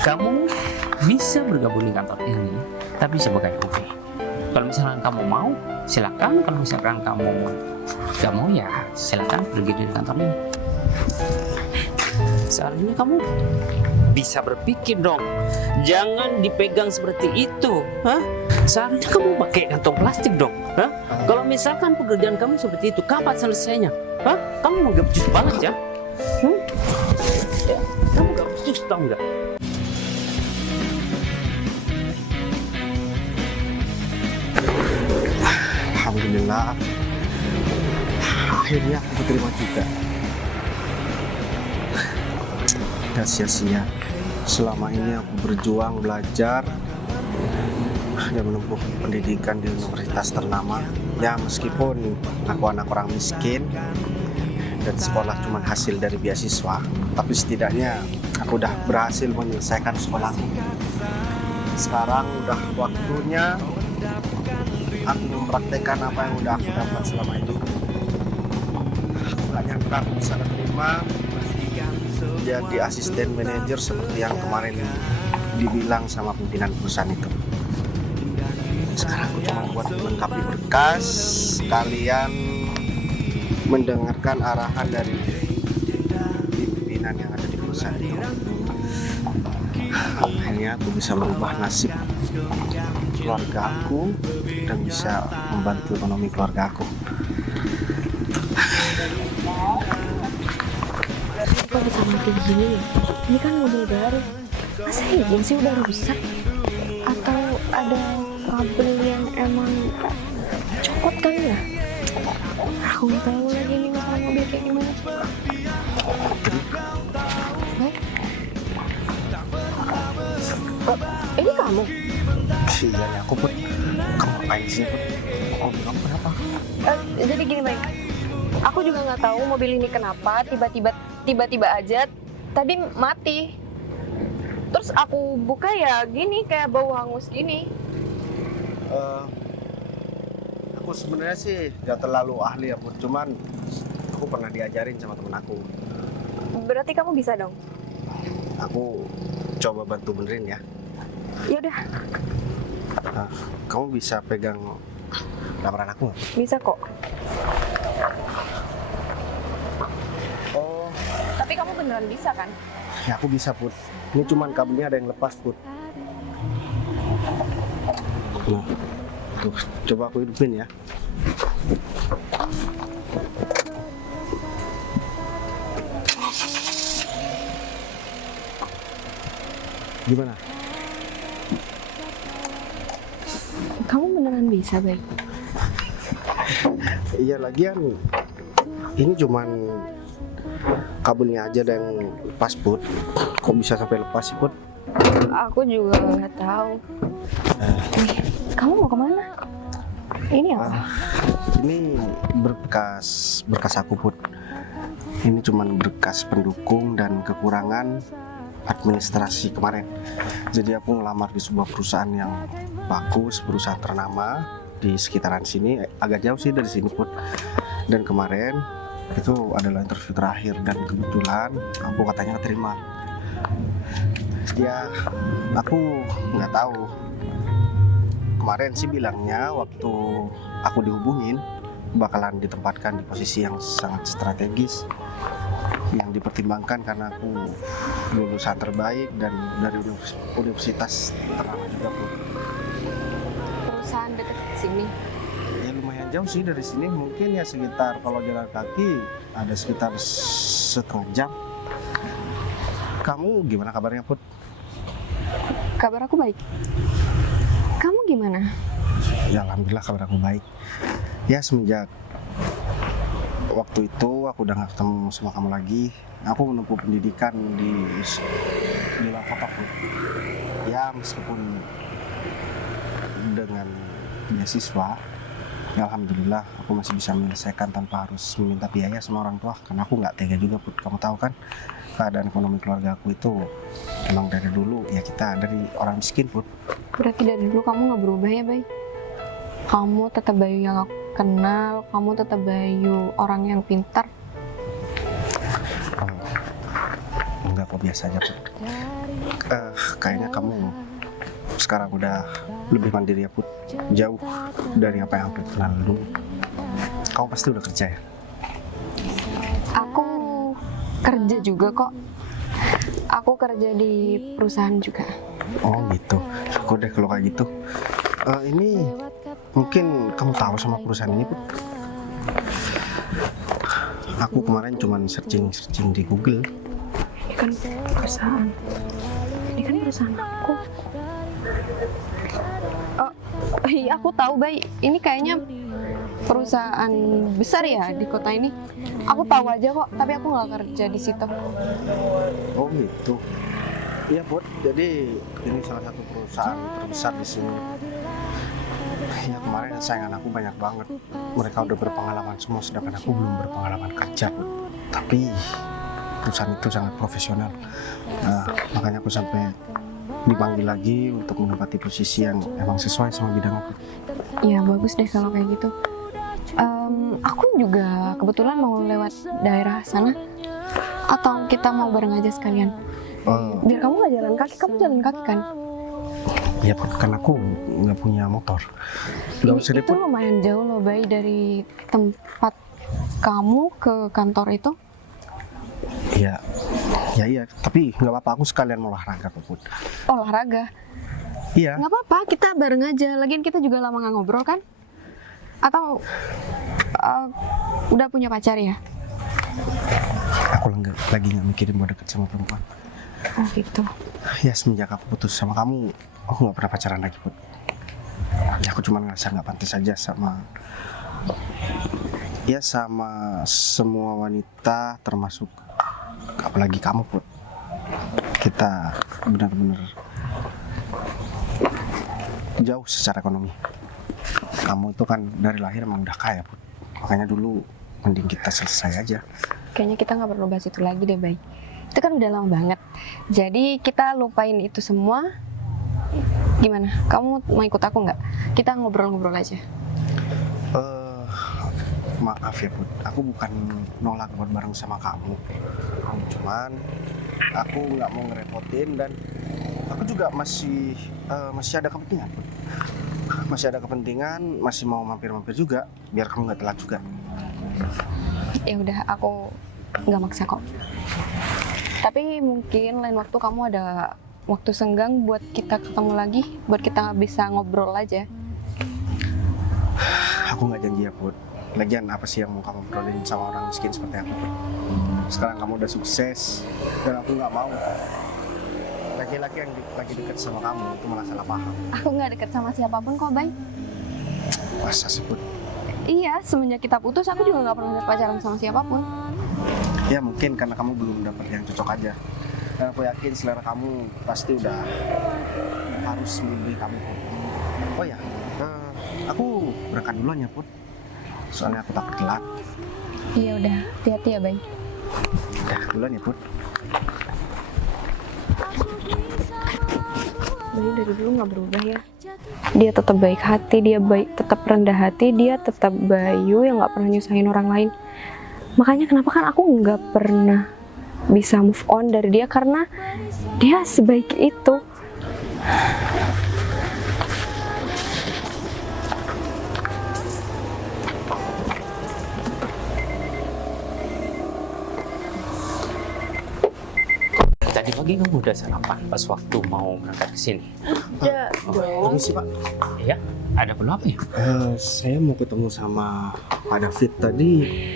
Kamu bisa bergabung di kantor ini, tapi sebagai OB. Kalau misalkan kamu mau, silakan. Kalau misalkan kamu gak mau, ya silakan pergi dari kantor ini. Seharusnya kamu bisa berpikir dong, jangan dipegang seperti itu. Seharusnya kamu pakai kantong plastik dong. Kalau misalkan pekerjaan kamu seperti itu, kapan selesainya? Kamu mau gak becus banget ya? Kamu gak becus, tau nggak? Alhamdulillah, akhirnya aku diterima juga. Gak sia-sia. Selama ini aku berjuang belajar dan menempuh pendidikan di universitas ternama. Ya meskipun aku anak orang miskin dan sekolah cuma hasil dari beasiswa, tapi setidaknya aku udah berhasil menyelesaikan sekolahku. Sekarang udah waktunya aku mempraktekkan apa yang udah aku dapat selama ini. Aku gak nyangka aku bisa terima jadi asisten manajer seperti yang kemarin dibilang sama pimpinan perusahaan itu. Sekarang aku cuma buat melengkapi berkas, kalian mendengarkan arahan dari pimpinan yang ada di perusahaan itu. Akhirnya aku bisa merubah nasib keluarga aku dan bisa membantu ekonomi keluarga aku. Kok bisa mati begini ya? Ini kan mobil baru. Masa iya sih udah rusak? Atau ada kabel yang emang copot kali ya? Aku nggak tahu lagi ini masalah mobil kayak gimana. Oh, ini kamu? Iya ya, aku Put. Kamu ngapain sih Put? Mobil kamu kenapa? Jadi gini baik. Aku juga nggak tahu mobil ini kenapa tiba-tiba aja tadi mati. Terus aku buka ya gini kayak bau hangus gini. Aku sebenarnya sih gak terlalu ahli ya Put, cuman aku pernah diajarin sama temen aku. Berarti kamu bisa dong? Aku coba bantu benerin ya. Yaudah, Kamu bisa pegang lamaran aku nggak? bisa kok. Oh, Tapi kamu beneran bisa kan? ya aku bisa Put. Ini cuman kabelnya ada yang lepas Put. Nah, tuh, coba aku hidupin ya. Gimana? Kamu beneran bisa, Baik? Iya lagian ini cuman kabelnya aja ada yang lepas Put. Kok bisa sampai lepas sih Put? Aku juga nggak tahu. Kamu mau kemana? Ini apa? Ini berkas aku Put. Ini cuman berkas pendukung dan kekurangan administrasi kemarin. Jadi aku ngelamar di sebuah perusahaan yang bagus, perusahaan ternama di sekitaran sini, agak jauh sih dari sini Put. Dan kemarin itu adalah interview terakhir dan kebetulan aku katanya keterima. Ya, aku nggak tahu. Kemarin sih bilangnya waktu aku dihubungin bakalan ditempatkan di posisi yang sangat strategis, yang dipertimbangkan karena aku lulusan terbaik dan dari universitas ternama juga Put. Perusahaan deket sini. Ya lumayan jauh sih dari sini, mungkin ya sekitar kalau jalan kaki ada sekitar setengah jam. Kamu gimana kabarnya Put? Kabar aku baik. Kamu gimana? Ya alhamdulillah kabar aku baik. Ya semenjak waktu itu aku udah gak ketemu sama kamu lagi. Aku menempuh pendidikan di luar kota Put. Ya meskipun dengan beasiswa, ya alhamdulillah aku masih bisa menyelesaikan tanpa harus meminta biaya sama orang tua. Karena aku nggak tega juga Put. Kamu tahu kan keadaan ekonomi keluarga aku itu emang dari dulu ya kita dari orang miskin Put. Berarti dari dulu kamu nggak berubah ya, Baik? Kamu tetap Bayu yang aku kenal, kamu tetap Bayu orang yang pintar. Enggak apa biasa aja Put. Kayaknya kamu sekarang udah lebih mandiri ya Put, jauh dari apa yang aku kenal dulu. Kamu pasti udah kerja ya? Aku kerja juga kok. Aku kerja di perusahaan juga. Oh gitu, syukur deh kalau kayak gitu. Ini mungkin kamu tahu sama perusahaan ini Put? Aku kemarin cuman searching di Google. Ini kan perusahaan. Ini kan perusahaan aku. Oh, iya aku tahu, Bay. Ini kayaknya perusahaan besar ya di kota ini. Aku tahu aja kok, tapi aku nggak kerja di situ. Oh gitu. Iya Put, jadi ini salah satu perusahaan terbesar di sini. Ya kemarin saingan aku banyak banget. Mereka udah berpengalaman semua, sedangkan aku belum berpengalaman kerja Put. Tapi perusahaan itu sangat profesional. Makanya aku sampai dipanggil lagi untuk menempati posisi yang emang sesuai sama bidang aku. Ya bagus deh kalau kayak gitu. Aku juga kebetulan mau lewat daerah sana. Atau kita mau bareng aja sekalian? Biar kamu nggak jalan kaki, kamu jalan kaki kan? Ya Put, kan aku nggak punya motor. Nggak usah deh Itu Put. lumayan jauh loh, Bay, dari tempat kamu ke kantor itu. Iya, tapi nggak apa-apa, aku sekalian mau olahraga kok Put. Olahraga? Iya. Nggak apa-apa, kita bareng aja. Lagian kita juga lama nggak ngobrol kan? Atau udah punya pacar ya? Aku lagi nggak mikirin mau deket sama perempuan. Oh gitu. Ya semenjak aku putus sama kamu, aku nggak pernah pacaran lagi Put. Ya aku cuma ngerasa nggak pantas aja sama semua wanita, termasuk apalagi kamu Put. Kita benar-benar jauh secara ekonomi. Kamu itu kan dari lahir emang udah kaya Put. Makanya dulu mending kita selesai aja. Kayaknya kita nggak perlu bahas itu lagi deh, Bay. Itu kan udah lama banget. Jadi kita lupain itu semua. Gimana? Kamu mau ikut aku nggak? Kita ngobrol-ngobrol aja. Maaf ya Put, aku bukan nolak buat bareng sama kamu. Cuman aku nggak mau ngerepotin dan aku juga masih ada kepentingan Put. Masih ada kepentingan, masih mau mampir-mampir juga, biar kamu nggak telat juga. Ya udah, aku nggak maksa kok. Tapi mungkin lain waktu kamu ada waktu senggang buat kita ketemu lagi, buat kita bisa ngobrol aja. Aku nggak janji ya Put. Lagian apa sih yang mau kamu obrolin sama orang miskin seperti aku? Sekarang kamu udah sukses dan aku nggak mau laki-laki yang lagi dekat sama kamu itu malah salah paham. Aku nggak deket sama siapapun kok, Bay. Masa sih Put? Iya, semenjak kita putus aku juga nggak pernah pacaran sama siapapun. Ya mungkin karena kamu belum dapat yang cocok aja. Dan aku yakin selera kamu pasti udah harus melebihi kamu. Oh ya, aku berangkat duluan ya Put. Soalnya aku takut telat. Iya udah, hati-hati ya, Bay. Udah duluan ya Put. Bayu dari dulu nggak berubah ya. Dia tetap baik hati, dia tetap rendah hati, dia tetap Bayu yang nggak pernah nyusahin orang lain. Makanya kenapa kan aku nggak pernah bisa move on dari dia, karena dia sebaik itu. Tadi pagi kamu udah sarapan pas waktu mau berangkat ke sini. Ya, Ini sih Pak. Iya, ada perlu apa ya? Saya mau ketemu sama Pak David tadi.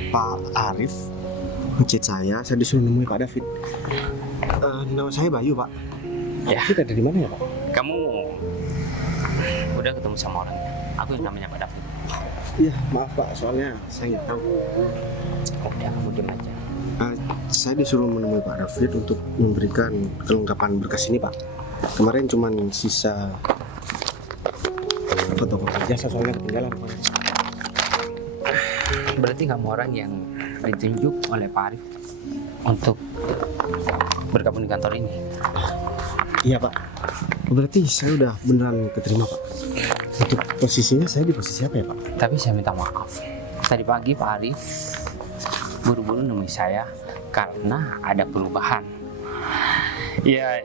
Pak Arif ngechat saya disuruh nemui Pak David. Nama saya Bayu Pak. Ya. David ada di mana ya Pak? Kamu udah ketemu sama orangnya? Aku yang namanya Pak David. Iya maaf Pak, soalnya saya nggak tahu. Udah, kamu diam aja. Saya disuruh menemui Pak David untuk memberikan kelengkapan berkas ini Pak. Kemarin cuman sisa fotokopi jasa, soalnya ketinggalan Pak. Berarti kamu orang yang ditunjuk oleh Pak Arif untuk bergabung di kantor ini? Iya Pak. Berarti saya udah beneran keterima Pak. Untuk posisinya saya di posisi apa ya Pak? Tapi saya minta maaf. Tadi pagi Pak Arif buru-buru nemui saya karena ada perubahan. Ya,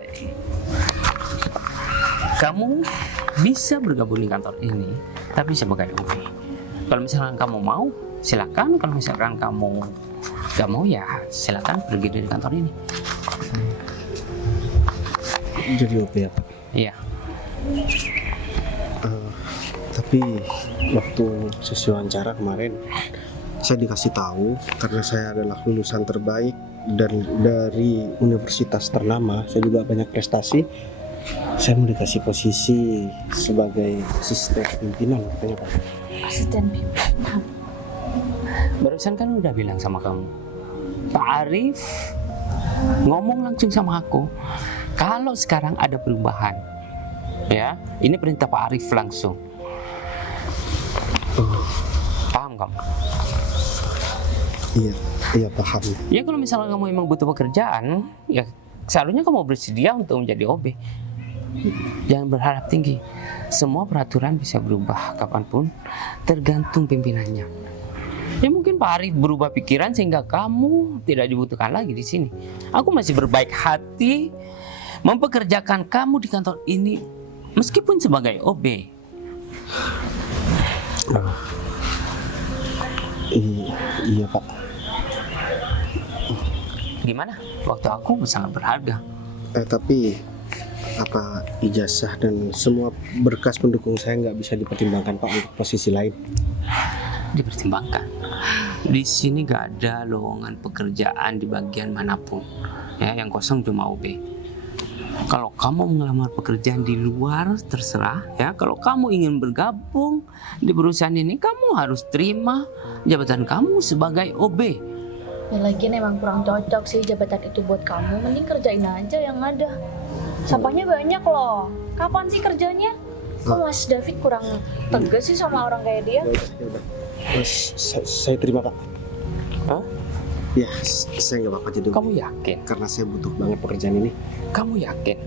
kamu bisa bergabung di kantor ini, tapi sebagai OB. Kalau misalkan kamu mau, silakan. Kalau misalkan kamu gak mau, ya silakan pergi dari kantor ini. Jadi OP ya Pak? Iya. Tapi waktu sesi wawancara kemarin saya dikasih tahu karena saya adalah lulusan terbaik dan dari universitas ternama, saya juga banyak prestasi. Saya mau dikasih posisi sebagai asisten pimpinan katanya Pak. Asisten pimpinan. Barusan kan udah bilang sama kamu, Pak Arif ngomong langsung sama aku, kalau sekarang ada perubahan, ya ini perintah Pak Arif langsung. Paham kamu? Iya paham. Ya kalau misalnya kamu memang butuh pekerjaan, ya seharusnya kamu bersedia untuk menjadi OB. Jangan berharap tinggi. Semua peraturan bisa berubah kapanpun, tergantung pimpinannya. Ya mungkin Pak Arif berubah pikiran sehingga kamu tidak dibutuhkan lagi di sini. Aku masih berbaik hati mempekerjakan kamu di kantor ini meskipun sebagai OB. Iya Pak. Gimana? Waktu aku sangat berharga. Tapi apa ijazah dan semua berkas pendukung saya nggak bisa dipertimbangkan Pak untuk posisi lain? Dipertimbangkan. Di sini gak ada lowongan pekerjaan di bagian manapun. Ya, yang kosong cuma OB. Kalau kamu mengelamar pekerjaan di luar, terserah. Ya, kalau kamu ingin bergabung di perusahaan ini, kamu harus terima jabatan kamu sebagai OB. Ya lagian emang kurang cocok sih jabatan itu buat kamu. Mending kerjain aja yang ada. Sampahnya banyak loh. Kapan sih kerjanya? Kok Mas David kurang tegas sih sama orang kayak dia? Yaudah. Saya terima Pak. Hah? Ya, saya nggak apa-apa jadi OB. Kamu yakin? Karena saya butuh banget pekerjaan ini. Kamu yakin?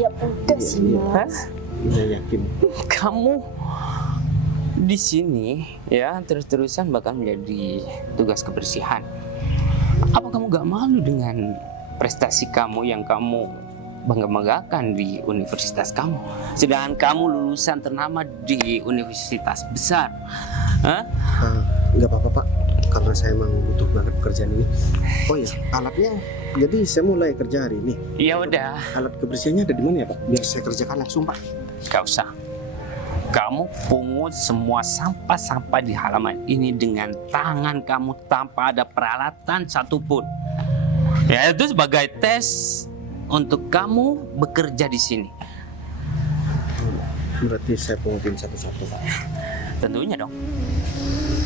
Ya udah sih Mas. Saya yakin. Kamu di sini ya terus-terusan bakal menjadi tugas kebersihan. Apa kamu gak malu dengan prestasi kamu yang kamu bangga-banggakan di universitas kamu? Sedangkan kamu lulusan ternama di universitas besar. Hah? Nggak apa-apa Pak, karena saya emang butuh banget pekerjaan ini. Oh iya, alatnya. Jadi saya mulai kerja hari ini. Ya udah, Alat kebersihannya ada di mana ya Pak? Biar saya kerjakan langsung Pak. gak usah. Kamu pungut semua sampah-sampah di halaman ini dengan tangan kamu tanpa ada peralatan satupun. Ya itu sebagai tes untuk kamu bekerja di sini. Berarti saya pungutin satu-satu Pak. Tentunya dong.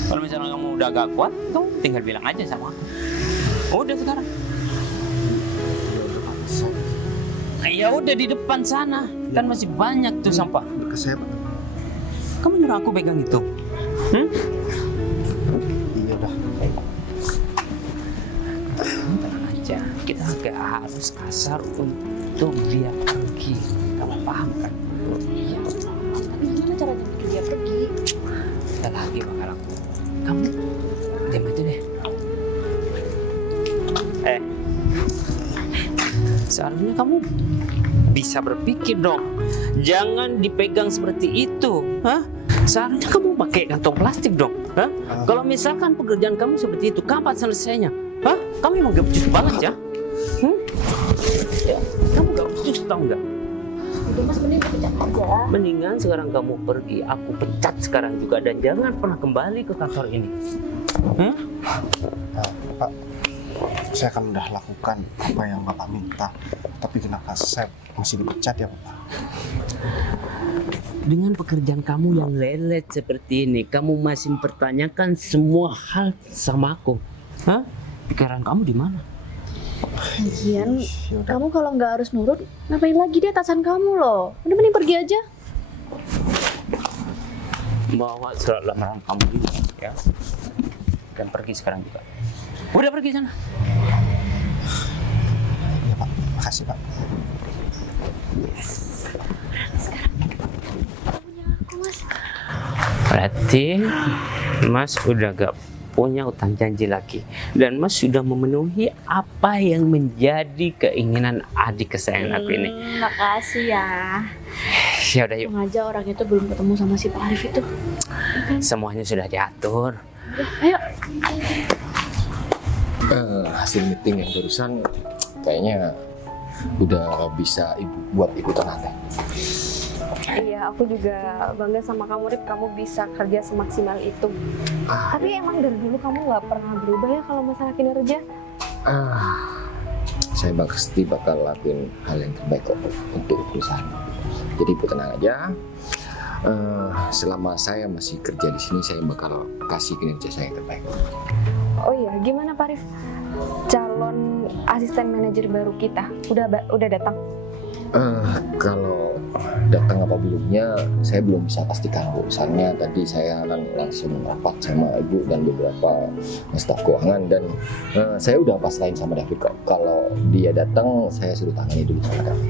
Kalau misalnya kamu udah gak kuat, kamu tinggal bilang aja sama aku. Udah sekarang. Ya udah di depan sana, kan masih banyak tuh sampah. Berkas saya Pak. Kamu nyuruh aku pegang itu? Iya dah. Tenang aja, kita gak harus kasar untuk dia pergi. Kamu paham kan? Iya. Tapi gimana caranya bikin dia pergi? Ada lagi bakal aku. Kamu diam aja deh. Seharusnya kamu bisa berpikir dong. Jangan dipegang seperti itu. Hah? Seharusnya kamu pakai kantong plastik dong. Hah? Kalau misalkan pekerjaan kamu seperti itu, kapan selesainya? Hah? Kamu emang gak becus banget ya? Ya, kamu gak becus tau nggak? Udah Mas, mending dipecat aja. Mendingan sekarang kamu pergi, aku pecat sekarang juga, dan jangan pernah kembali ke kantor ini. Pak, saya akan udah lakukan apa yang Bapak minta. Tapi kenapa saya masih dipecat ya Bapak? Dengan pekerjaan kamu yang lelet seperti ini, kamu masih mempertanyakan semua hal sama aku. Hah? Pikiran kamu di mana? Lagian, Yaudah. kamu kalau nggak harus nurut, ngapain lagi dia atasan kamu loh? Udah mending pergi aja. Bawa surat lamaran kamu dulu ya. Dan pergi sekarang juga. Udah pergi sana. Ya Pak, makasih Pak. Sekarang punya aku Mas. Berarti Mas udah gak punya utang janji lagi. Dan Mas sudah memenuhi apa yang menjadi keinginan adik kesayangan aku ini. Makasih ya. Ya udah yuk. Untung aja orang itu belum ketemu sama si Pak Arif itu. Semuanya sudah diatur. Ayo. Hasil meeting yang barusan kayaknya udah bisa buat ikutan teh. Iya, aku juga bangga sama kamu, Rip. Kamu bisa kerja semaksimal itu. Tapi emang dari dulu kamu nggak pernah berubah ya kalau masalah kinerja? Saya pasti bakal lakuin hal yang terbaik kok untuk perusahaan. Jadi ibu tenang aja. Selama saya masih kerja di sini, saya bakal kasih kinerja saya yang terbaik. Oh iya, gimana Pak Arif? Calon asisten manajer baru kita udah datang? Kalau datang apa belumnya, saya belum bisa pastikan Bu. Soalnya tadi saya langsung rapat sama Ibu dan beberapa staf keuangan dan saya udah pasrahin sama David kok. Kalau dia datang, saya suruh tangani dulu sama David.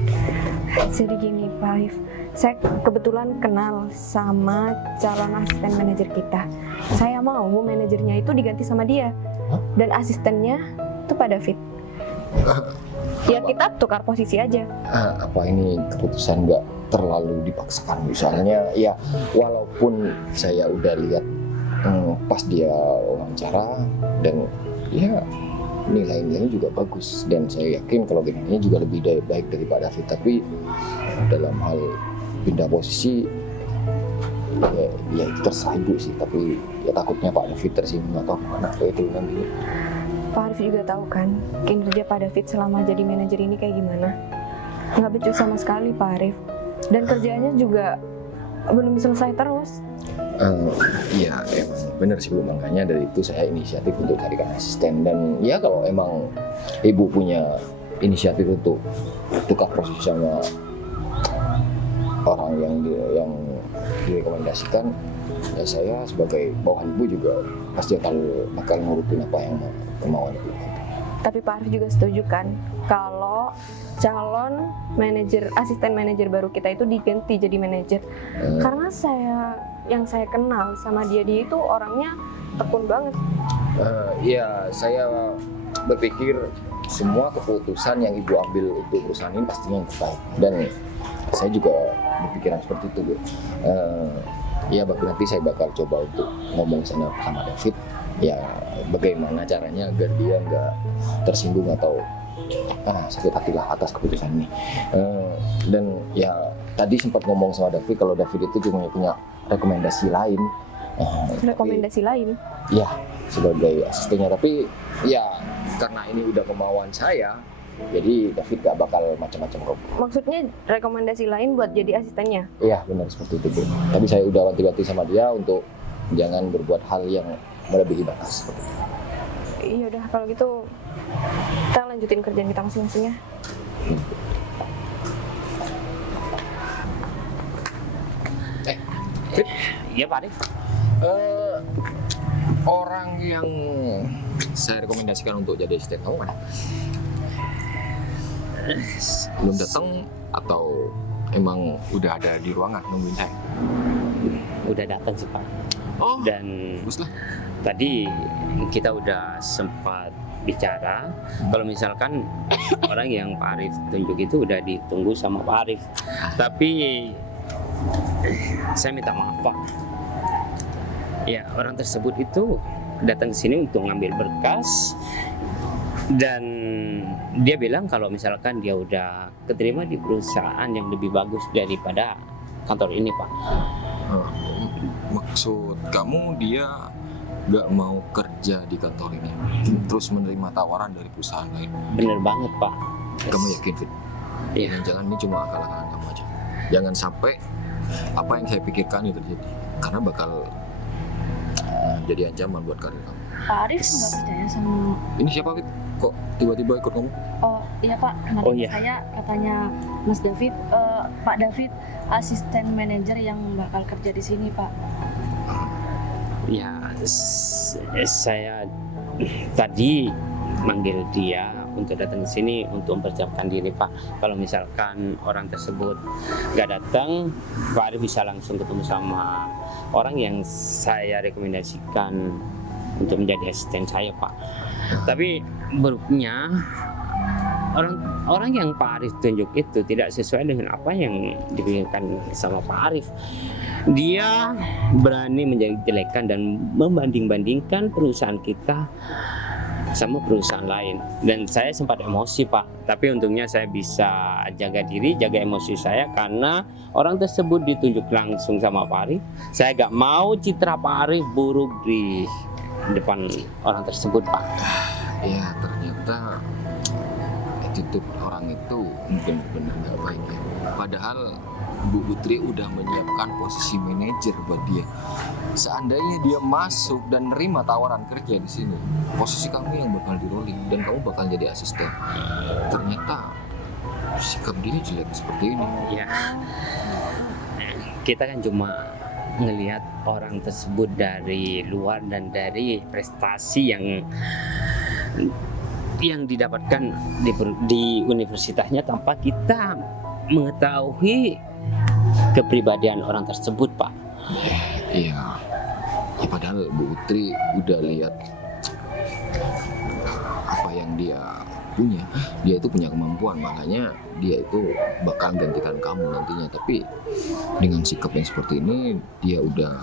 Jadi gini Pak Arif, saya kebetulan kenal sama calon asisten manajer kita. Saya mau manajernya itu diganti sama dia. Dan asistennya itu Pak David. Ya kita tukar posisi aja. Apa ini keputusan nggak terlalu dipaksakan? Misalnya ya walaupun saya udah lihat pas dia wawancara dan ya nilai-nilainya juga bagus dan saya yakin kalau kinerjanya juga lebih baik daripada David, tapi dalam hal pindah posisi ya itu terserah Ibu sih, tapi ya takutnya Pak David tersinggung atau kemana kayak itu nanti. Pak Arif juga tahu kan kinerja Pak David selama jadi manajer ini kayak gimana. Nggak becus sama sekali Pak Arif. Dan kerjaannya juga belum selesai terus. Iya emang bener sih Bu, makanya dari itu saya inisiatif untuk carikan asisten. Dan ya kalau emang Ibu punya inisiatif untuk tukar posisi sama orang yang direkomendasikan, ya saya sebagai bawahan Ibu juga pasti bakal ngurutin apa yang kemauan Ibu. Tapi Pak Arif juga setuju kan kalau calon asisten manajer baru kita itu diganti jadi manajer. Karena yang saya kenal sama dia itu orangnya tekun banget. Ya saya berpikir semua keputusan yang Ibu ambil untuk perusahaan ini pastinya yang terbaik. Dan saya juga berpikiran seperti itu Bu. Ya nanti saya bakal coba untuk ngomong sama David. Ya bagaimana caranya agar dia nggak tersinggung atau sakit hati lah atas keputusan ini. Dan ya tadi sempat ngomong sama David kalau David itu cuma punya rekomendasi lain. Rekomendasi lain? Ya sebagai asistennya, tapi ya karena ini udah kemauan saya, jadi David gak bakal macam-macam kok. Maksudnya rekomendasi lain buat jadi asistennya? Iya benar seperti itu Bu. Tapi saya udah wanti-wanti sama dia untuk jangan berbuat hal yang melebihi batas. Iya udah kalau gitu kita lanjutin kerjaan kita masing-masing ya. Fit, Iya Pak Arif. orang yang saya rekomendasikan untuk jadi asisten kamu mana? Belum datang atau emang udah ada di ruangan nungguin saya? Udah datang sih Pak. Oh, Dan bagus lah. tadi kita udah sempat bicara kalau misalkan orang yang Pak Arif tunjuk itu udah ditunggu sama Pak Arif. Tapi saya minta maaf Pak. Ya orang tersebut itu datang ke sini untuk ngambil berkas dan dia bilang kalau misalkan dia udah keterima di perusahaan yang lebih bagus daripada kantor ini Pak. Maksud kamu dia nggak mau kerja di kantor ini, terus menerima tawaran dari perusahaan lain? Bener banget Pak. Kamu yakin Fit? Iya. Jangan ini cuma akal-akalan kamu aja. Jangan sampai apa yang saya pikirkan itu terjadi, karena bakal jadi ancaman buat karir kamu. Pak Arif nggak percaya sama. Ini siapa Fit? Kok tiba-tiba ikut kamu? Oh iya Pak, kemarin Oh, iya. saya katanya Mas David, Pak David asisten manajer yang bakal kerja di sini Pak. Ya, saya tadi manggil dia untuk datang ke sini untuk mempersiapkan diri Pak. Kalau misalkan orang tersebut nggak datang, Pak Arif bisa langsung ketemu sama orang yang saya rekomendasikan untuk menjadi asisten saya, Pak. Tapi berikutnya orang yang Pak Arif tunjuk itu tidak sesuai dengan apa yang diberikan sama Pak Arif. Dia berani menjelek-jelekan dan membanding-bandingkan perusahaan kita sama perusahaan lain, dan saya sempat emosi, Pak. Tapi untungnya saya bisa jaga diri, jaga emosi saya, karena orang tersebut ditunjuk langsung sama Pak Arif. Saya gak mau citra Pak Arif buruk di depan orang tersebut, Pak. Ya ternyata attitude orang itu mungkin benar nggak baik ya. Padahal Bu Putri udah menyiapkan posisi manajer buat dia. Seandainya dia masuk dan nerima tawaran kerja di sini, posisi kamu yang bakal di rolling dan kamu bakal jadi asisten. Ternyata sikap dia jelek seperti ini. Ya, kita kan cuma ngelihat orang tersebut dari luar dan dari prestasi yang didapatkan di universitasnya tanpa kita mengetahui kepribadian orang tersebut, Pak. Iya. Ya, padahal Bu Putri udah lihat apa yang dia punya. Dia itu punya kemampuan, makanya dia itu bakal gantikan kamu nantinya. Tapi dengan sikap yang seperti ini, dia udah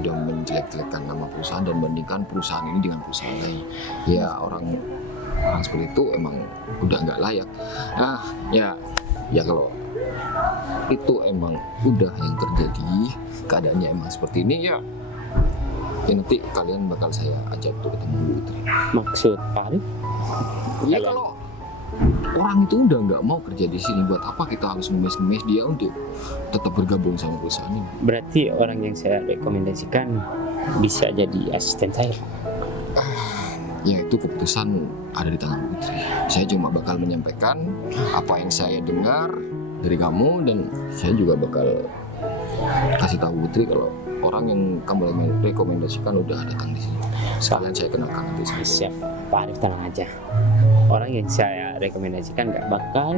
menjelek-jelekan nama perusahaan dan bandingkan perusahaan ini dengan perusahaan lain. Ya orang seperti itu emang udah nggak layak. Nah ya kalau itu emang udah yang terjadi, keadaannya emang seperti ini, ya nanti kalian bakal saya ajak untuk ketemu Bu Putri. Maksud Pak Arif? Ya kalau orang itu udah nggak mau kerja di sini, buat apa kita harus ngemis-ngemis dia untuk tetap bergabung sama perusahaan ini? Berarti orang yang saya rekomendasikan bisa jadi asisten saya, Pak. Ya itu keputusan ada di tangan Putri. Saya cuma bakal menyampaikan apa yang saya dengar dari kamu, dan saya juga bakal kasih tahu Putri kalau orang yang kamu rekomendasikan udah datang di sini. Sekalian saya kenalkan nanti. Siap, Pak Arif, tenang aja. Orang yang saya rekomendasikan gak bakal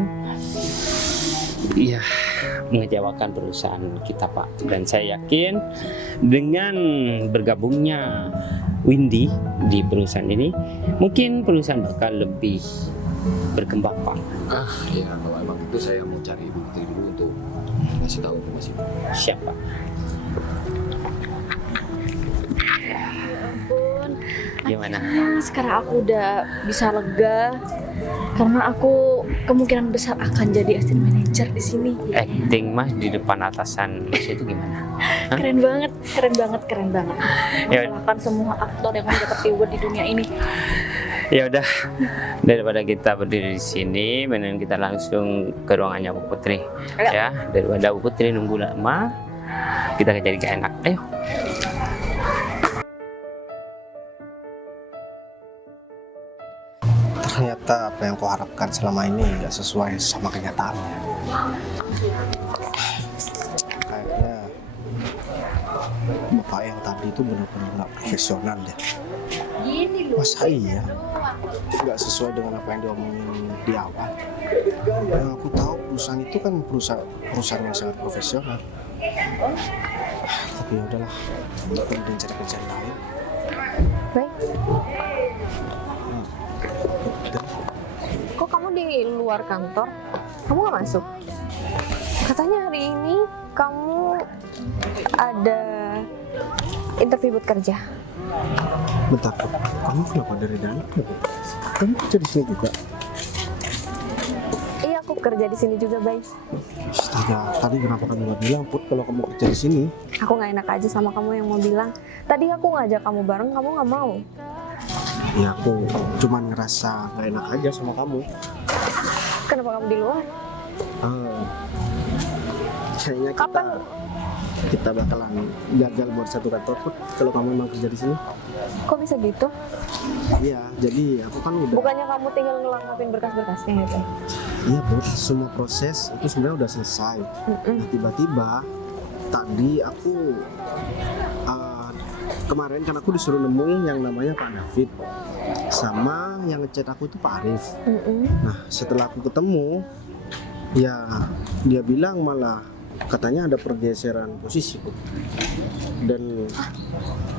mengecewakan perusahaan kita, Pak. Dan saya yakin dengan bergabungnya Windy di perusahaan ini, mungkin perusahaan bakal lebih berkembang, Pak. Ya kalau emang itu saya mau cari Ibu Putri dulu untuk kasih tahu informasi. Siap, Pak. Gimana? Sekarang aku udah bisa lega karena aku kemungkinan besar akan jadi asisten manajer di sini. Acting Mas di depan atasan Mas itu gimana? Hah? Keren banget. Ya. Mengalahkan semua aktor yang mendapat award di dunia ini. Ya udah, daripada kita berdiri di sini, mending kita langsung ke ruangannya Bu Putri. Ayo. Ya, daripada Bu Putri nunggu lama, kita jadi gak enak. Ayo. Ternyata apa yang kau harapkan selama ini nggak sesuai sama kenyataannya. Kayaknya bapak yang tadi itu benar-benar nggak profesional deh. Masa iya nggak sesuai dengan apa yang diomongin di awal. Yang aku tahu perusahaan itu kan perusahaan yang sangat profesional. Tapi ya udahlah, aku udah cari kerjaan lain. Baik. Kok kamu di luar kantor? Kamu nggak masuk? Katanya hari ini kamu ada interview buat kerja. Bentar, kamu kenapa dari dalam? Kamu kerja di sini juga? Iya, aku kerja di sini juga, Bay. Astaga, tadi kenapa kamu nggak bilang, Put, kalau kamu kerja di sini? Aku nggak enak aja sama kamu yang mau bilang. Tadi aku ngajak kamu bareng, kamu nggak mau. Ya aku cuman ngerasa gak enak aja sama kamu. Kenapa kamu di luar? Kayaknya Kapan? kita bakalan gagal buat satu kantor, Put, kalau kamu emang kerja di sini. Kok bisa gitu? Iya, jadi aku kan udah. Bukannya kamu tinggal ngelengkapin berkas-berkasnya ya, Bay? Iya, Put, semua proses itu sebenarnya udah selesai. Nah, tiba-tiba tadi aku kemarin kan aku disuruh nemuin yang namanya Pak David, sama yang ngechat aku itu Pak Arif. Nah, setelah aku ketemu, ya dia bilang malah katanya ada pergeseran posisi Put. Dan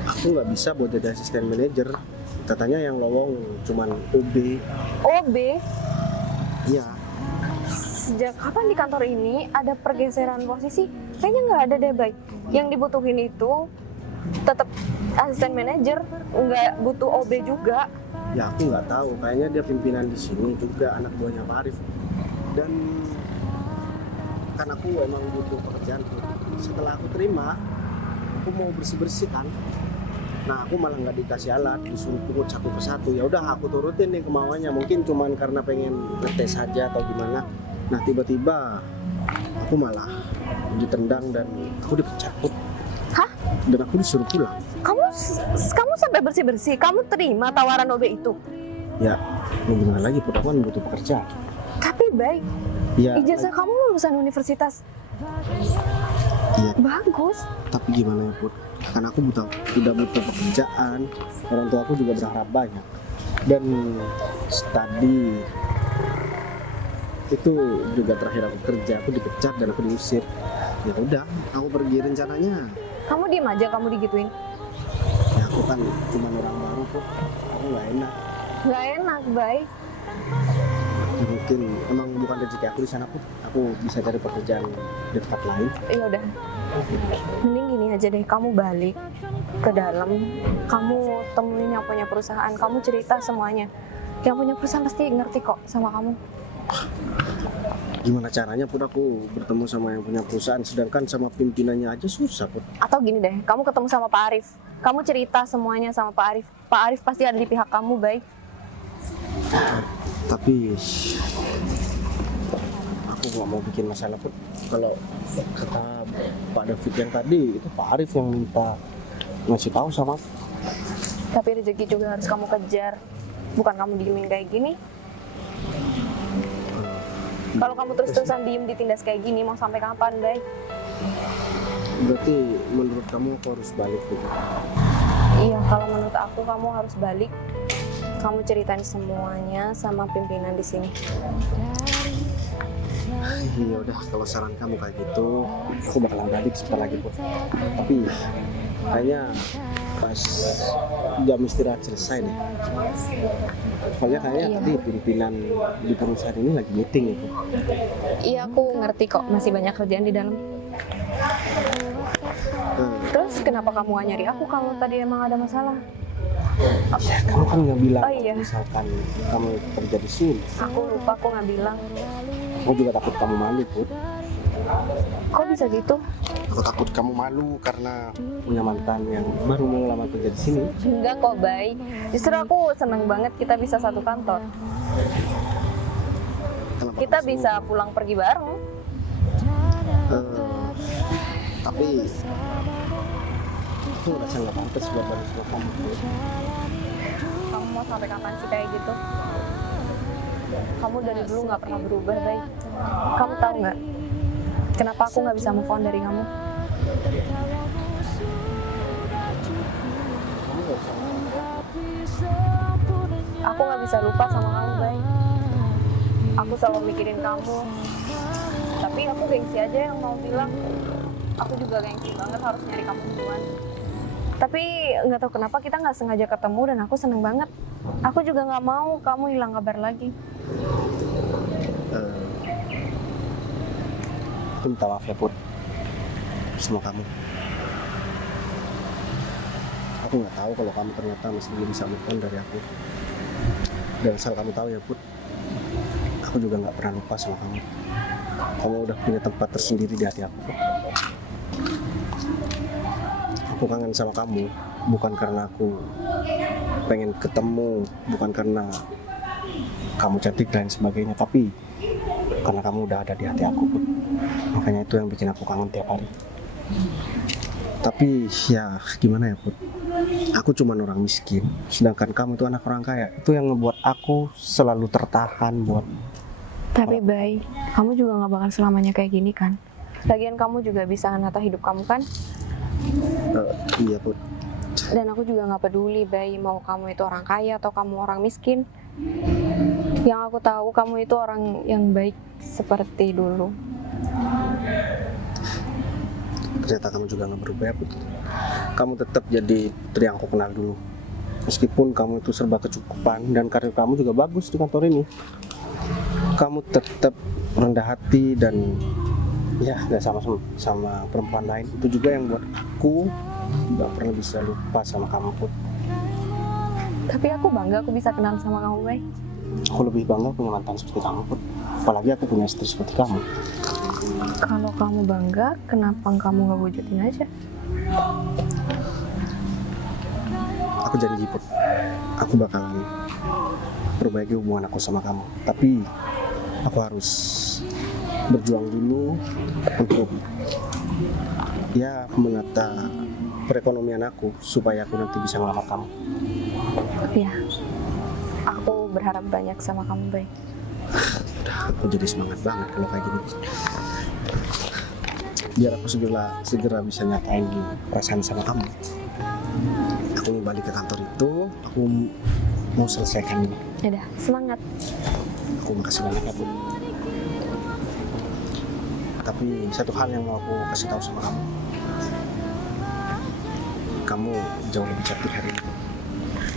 aku nggak bisa buat jadi asisten manajer. Katanya yang lowong cuman OB. OB, Iya. sejak kapan di kantor ini ada pergeseran posisi? Kayaknya nggak ada deh, Bay. Yang dibutuhin itu tetap asisten manajer, nggak butuh OB juga. Ya aku nggak tahu. Kayaknya dia pimpinan di sini juga, anak buahnya Pak Arif. Dan kan aku emang butuh pekerjaan Put. Setelah aku terima, aku mau bersih-bersih kan. Nah aku malah nggak dikasih alat, disuruh pungut satu persatu. Ya udah aku turutin nih kemauannya. Mungkin cuman karena pengen ngetes saja atau gimana. Nah tiba-tiba aku malah ditendang dan aku dipecat Put. Hah? Dan aku disuruh pulang. Kamu sampai bersih-bersih, kamu terima tawaran OB itu? Ya mau gimana lagi Put, aku kan butuh pekerjaan. Tapi Bay, Ya, ijazah kamu lulusan universitas. iya. Bagus. Tapi gimana ya Put? Karena aku tidak butuh pekerjaan. Orang tua aku juga berharap banyak. Dan tadi itu juga terakhir aku kerja, aku dipecat dan aku diusir. Ya udah, aku pergi rencananya. Kamu diem aja, kamu digituin. Ya aku kan cuma orang baru Put. Aku nggak enak. Nggak enak, Bay. Ya, mungkin emang bukan rezeki aku di sana Put. Aku bisa cari pekerjaan di tempat lain. Ya udah. Mending gini aja deh, kamu balik ke dalam, kamu temuin yang punya perusahaan, kamu cerita semuanya. Yang punya perusahaan pasti ngerti kok sama kamu. Gimana caranya Put aku bertemu sama yang punya perusahaan, sedangkan sama pimpinannya aja susah Put. Atau gini deh, kamu ketemu sama Pak Arif, kamu cerita semuanya sama Pak Arif. Pak Arif pasti ada di pihak kamu, baik. Tapi aku nggak mau bikin masalah Put. Kalau kata Pak David yang tadi, itu Pak Arif yang minta ngasih tahu sama aku. Tapi rezeki juga harus kamu kejar, bukan kamu diemin kayak gini. Kalau kamu terus-terusan diem ditindas kayak gini, mau sampai kapan, Bay? Berarti menurut kamu aku harus balik gitu? Iya, kalau menurut aku kamu harus balik. Kamu ceritain semuanya sama pimpinan di sini. Iya udah, kalau saran kamu kayak gitu, aku bakalan balik sebentar lagi Put. Tapi kayaknya pas jam istirahat selesai deh. Soalnya kayaknya Iya. tadi pimpinan di perusahaan ini lagi meeting itu. Iya, aku ngerti kok, masih banyak kerjaan di dalam. Terus kenapa kamu gak nyari aku kalau tadi emang ada masalah? Ya, kamu kan nggak bilang Oh, iya. misalkan kamu kerja di sini. Aku lupa, aku nggak bilang. Aku juga takut kamu malu Put. Kok bisa gitu? Aku takut kamu malu karena punya mantan yang baru mau ngelamar kerja di sini. Enggak kok, Bay. Justru aku seneng banget kita bisa satu kantor. Kenapa Kita kamu bisa pulang pergi bareng. tapi aku ngerasa nggak pantas buat bareng sama kamu. Kamu mau sampai kapan sih kayak gitu? Kamu dari dulu nggak pernah berubah, Bay. Kamu tahu nggak? Kenapa aku nggak bisa move on dari kamu? Aku nggak bisa lupa sama kamu, Bay. Aku selalu mikirin kamu. Tapi aku gengsi aja yang mau bilang. Aku juga gengsi banget harus nyari kamu duluan. Tapi nggak tahu kenapa kita nggak sengaja ketemu dan aku seneng banget. Aku juga nggak mau kamu hilang kabar lagi. Aku minta maaf ya Put sama kamu. Aku nggak tahu kalau kamu ternyata masih belum bisa move on dari aku. Dan asal kamu tahu ya Put, aku juga nggak pernah lupa sama kamu. Kamu udah punya tempat tersendiri di hati aku. Aku kangen sama kamu, bukan karena aku pengen ketemu, bukan karena kamu cantik dan sebagainya, tapi karena kamu udah ada di hati aku Put. Makanya itu yang bikin aku kangen tiap hari. Tapi ya gimana ya Put, aku cuma orang miskin, sedangkan kamu itu anak orang kaya. Itu yang ngebuat aku selalu tertahan buat. Tapi Bay, kamu juga nggak bakal selamanya kayak gini kan? Lagian kamu juga bisa menata hidup kamu kan? Iya Put. Dan aku juga nggak peduli, Bay, mau kamu itu orang kaya atau kamu orang miskin. Yang aku tahu kamu itu orang yang baik seperti dulu. ternyata kamu juga nggak berubah ya Put. Kamu tetap jadi putri yang aku kenal dulu. Meskipun kamu itu serba kecukupan dan karir kamu juga bagus di kantor ini, kamu tetap rendah hati dan ya nggak sama perempuan lain. Itu juga yang buat aku nggak pernah bisa lupa sama kamu Put. Tapi aku bangga aku bisa kenal sama kamu, Bay. Aku lebih bangga punya mantan seperti kamu Put. Apalagi aku punya istri seperti kamu. Kalau kamu bangga, kenapa kamu nggak wujudin aja? Aku janji Put, aku bakalan perbaiki hubungan aku sama kamu. Tapi aku harus berjuang dulu untuk ya menata perekonomian aku supaya aku nanti bisa ngelamar kamu. Ya, aku berharap banyak sama kamu, Bay. Aku jadi semangat banget kalau kayak gini. Biar aku segera bisa nyatain perasaan sama kamu. Aku mau balik ke kantor itu, aku mau selesaikan ini. Yaudah, semangat. Aku makasih banyak ya Bu. Tapi satu hal yang mau aku kasih tahu sama kamu. Kamu jauh lebih cantik hari ini.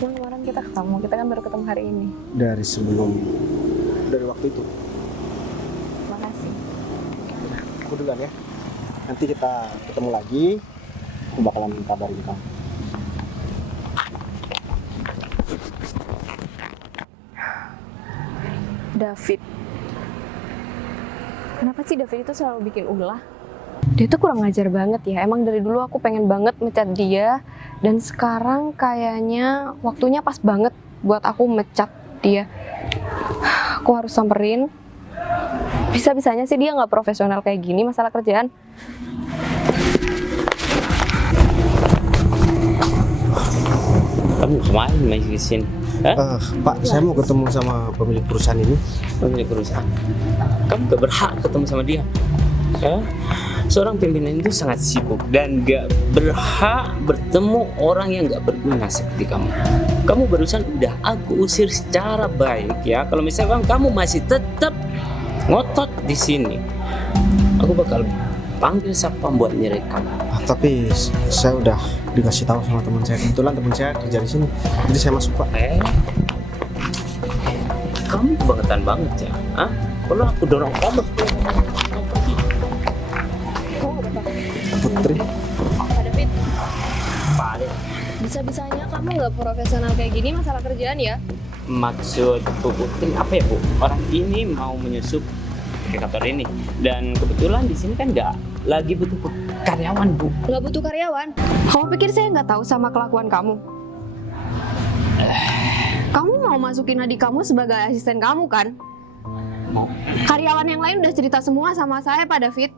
Yang kemarin kita kan baru ketemu hari ini. Dari waktu itu. Makasih. Udah, aku duluan ya. Nanti kita ketemu lagi. Aku bakalan kabarin kamu. David. Kenapa sih David itu selalu bikin ulah? Dia tuh kurang ngajar banget ya. Emang dari dulu aku pengen banget mecat dia. Dan sekarang kayaknya waktunya pas banget buat aku mecat dia. Aku harus samperin. Bisa-bisanya sih dia nggak profesional kayak gini masalah kerjaan. Kamu kemarin masih ke sini? Hah? Pak, saya mau ketemu sama pemilik perusahaan ini. Pemilik perusahaan. Kamu gak berhak ketemu sama dia. Hah? Seorang pimpinan itu sangat sibuk dan gak berhak bertemu orang yang gak berguna seperti kamu. Kamu barusan udah aku usir secara baik ya. Kalau misalkan kamu masih tetap ngotot di sini, aku bakal panggil satpam buat nyeret kamu. Tapi saya udah dikasih tahu sama teman saya. Kebetulan teman saya kerja di sini, jadi saya masuk Pak. Kamu kebangetan banget ya. Hah? Kalau aku dorong kamu pergi. Putri, Pak David, Balik. bisa-bisanya kamu nggak profesional kayak gini masalah kerjaan ya? Maksud Bu Putri apa ya Bu? Orang ini mau menyusup ke kantor ini dan kebetulan di sini kan nggak lagi butuh karyawan Bu. Nggak butuh karyawan? Kamu pikir saya nggak tahu sama kelakuan kamu? Kamu mau masukin adik kamu sebagai asisten kamu kan? Mau. Karyawan yang lain udah cerita semua sama saya Pak David.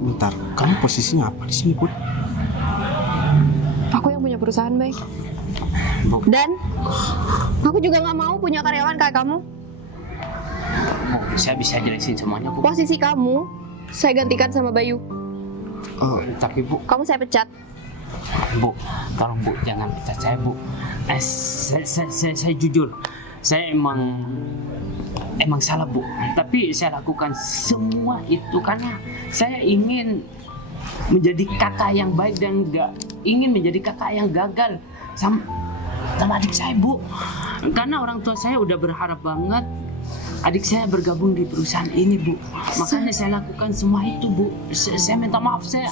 bentar, kamu posisinya apa di sini Put? Aku yang punya perusahaan baik. Bu. Dan aku juga nggak mau punya karyawan kayak kamu. Saya bisa jelasin semuanya Bu. Posisi kamu saya gantikan sama Bayu. Tapi Bu, Kamu saya pecat. Bu, tolong Bu jangan pecat saya Bu. Saya jujur, saya emang salah Bu. Tapi saya lakukan semua itu karena saya ingin menjadi kakak yang baik dan nggak ingin menjadi kakak yang gagal sama adik saya Bu. Karena orang tua saya udah berharap banget adik saya bergabung di perusahaan ini Bu. Makanya saya lakukan semua itu Bu. Saya minta maaf Saya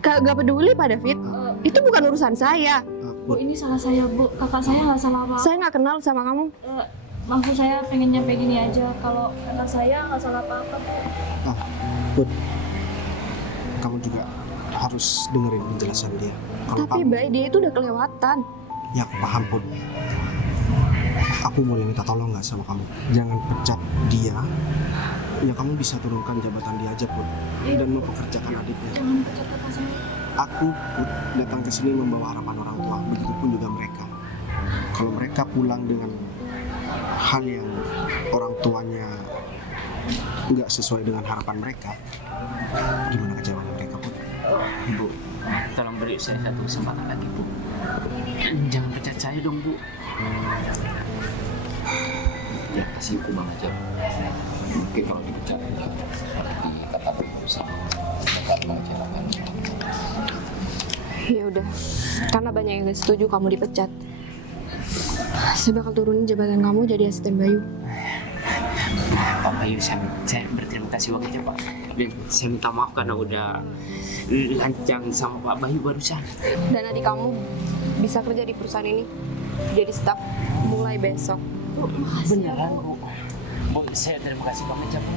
nggak peduli Pak David. Itu bukan urusan saya. Bu, ini salah saya, Bu. Kakak saya nggak salah apa-apa. Saya nggak kenal sama kamu. Maksud saya pengen nyampe gini aja. Kalau kakak saya nggak salah apa-apa. Put, kamu juga harus dengerin penjelasan dia. Kalau Tapi kamu, Bay, dia itu udah kelewatan. ya aku paham Put. Aku boleh minta tolong nggak sama kamu? Jangan pecat dia. Ya kamu bisa turunkan jabatan dia aja Put. Dan mempekerjakan adiknya. Jangan pecat kakak saya. Aku Put datang ke sini membawa harapan orang tua. Begitupun juga mereka. Kalau mereka pulang dengan hal yang orang tuanya nggak sesuai dengan harapan mereka, gimana kecewanya mereka Put? Bu, tolong beri saya satu kesempatan lagi Bu. Jangan pecat saya dong Bu. Ya kasih hukuman aja. Mungkin kalau dipecat ya seperti kata perusahaan akan mengecewakan. Ya udah, karena banyak yang gak setuju kamu dipecat. Saya bakal turunin jabatan kamu jadi asisten Bayu. Pak Bayu, saya berterima kasih banget ya Pak. Dan saya minta maaf karena udah lancang sama Pak Bayu barusan. Dan adik kamu bisa kerja di perusahaan ini jadi staf mulai besok. Beneran Bu. Bu, saya terima kasih banget ya Bu.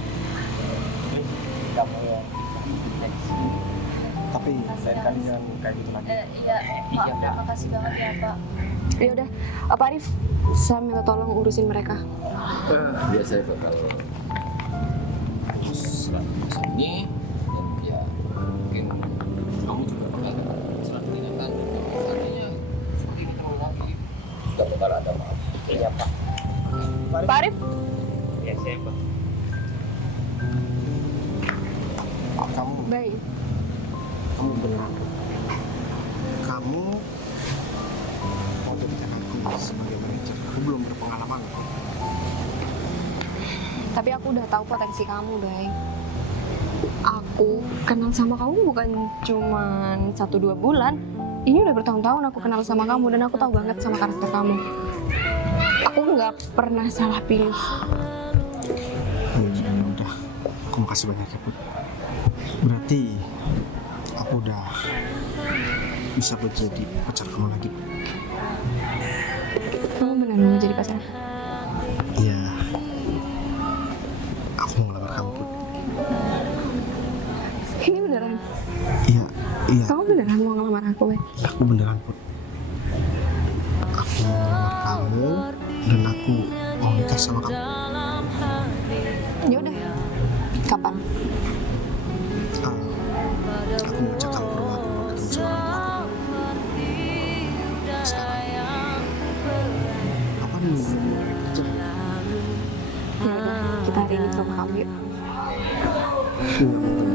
Kamu yang Tapi lain kali jangan kayak gitu lagi. Iya, Iya, Pak. terima kasih banget ya Pak. Ya udah, Pak Arif, saya minta tolong urusin mereka. Biar saya bakal urus surat perusahaan ini, dan ya mungkin kamu juga bakal dapat surat peringatan dan seandainya seperti ketemu lagi nggak bakal ada maaf. Iya Pak. Pak Arif, Ya saya Pak. Kamu baik. benar. Kamu mau jadikan aku sebagai manajer. Aku belum berpengalaman. Tapi aku udah tahu potensi kamu, Bay. Aku kenal sama kamu bukan cuma 1-2 bulan. Ini udah bertahun-tahun aku kenal sama kamu dan aku tahu banget sama karakter kamu. Aku nggak pernah salah pilih. Ya udah, aku makasih banyak ya Put. Berarti aku udah bisa buat jadi pacar kamu lagi. Kamu benar mau jadi pacar? Iya, aku mau ngelamar kamu Put. Ini beneran? Iya, iya, Kamu beneran mau ngelamar aku, Bay? aku beneran Put. Aku mau ngelamar kamu dan aku mau nikah sama kamu. Ya udah. Kapan? Aku mau cek kamu ke rumah aku mau ketemu sama orang tua aku. Sekarang. Kapan mau mulai kerja? Ya udah, kita hari ini ke rumah kamu yuk. Enggak mau